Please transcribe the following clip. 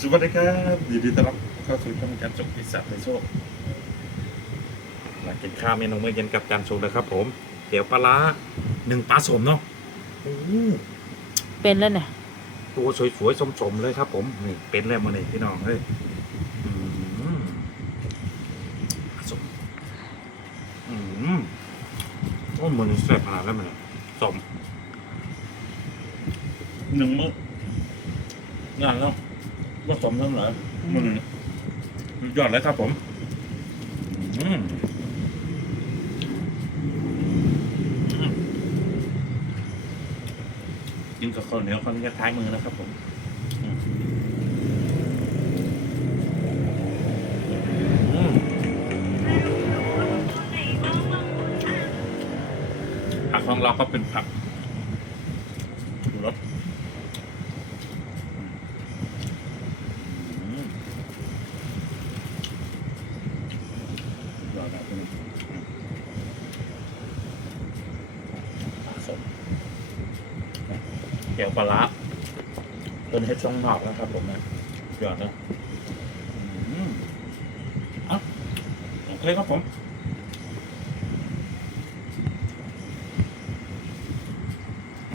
สวัสดีครับยินดีต้อนรับเข้าสู่ช่องการจบอิสัตในโชคมากินข้าวเมนูมื้อเย็นกับจานโชคนะครับ ผมเดี๋ยวปลาร้าหนึ่งปลาสมเนาะโอ้โหเป็นแล้วเนี่ยตัวสวยๆสมๆเลยครับ ผมนี่เป็นแล้วมาเลยพี่น้องเฮ้ยอืมปลาสมอืมโอ้มันแซ่บขนาดแล้วมันสมหนึ่งมื้องานแล้ว ก็สมทั้งหลายมันสุดยอดเลยครับผมอืมอืมกินกับข้าวเหนียวคนจะท้ายมือนะครับผมอืมอืมผักของเราก็เป็นผักชูรสอืม รอ แบบนี้สดเกี่ยวปลาเป็นเฮ็ดช่องนอกนะครับผมนะหยอดนะอะโอเคครับผม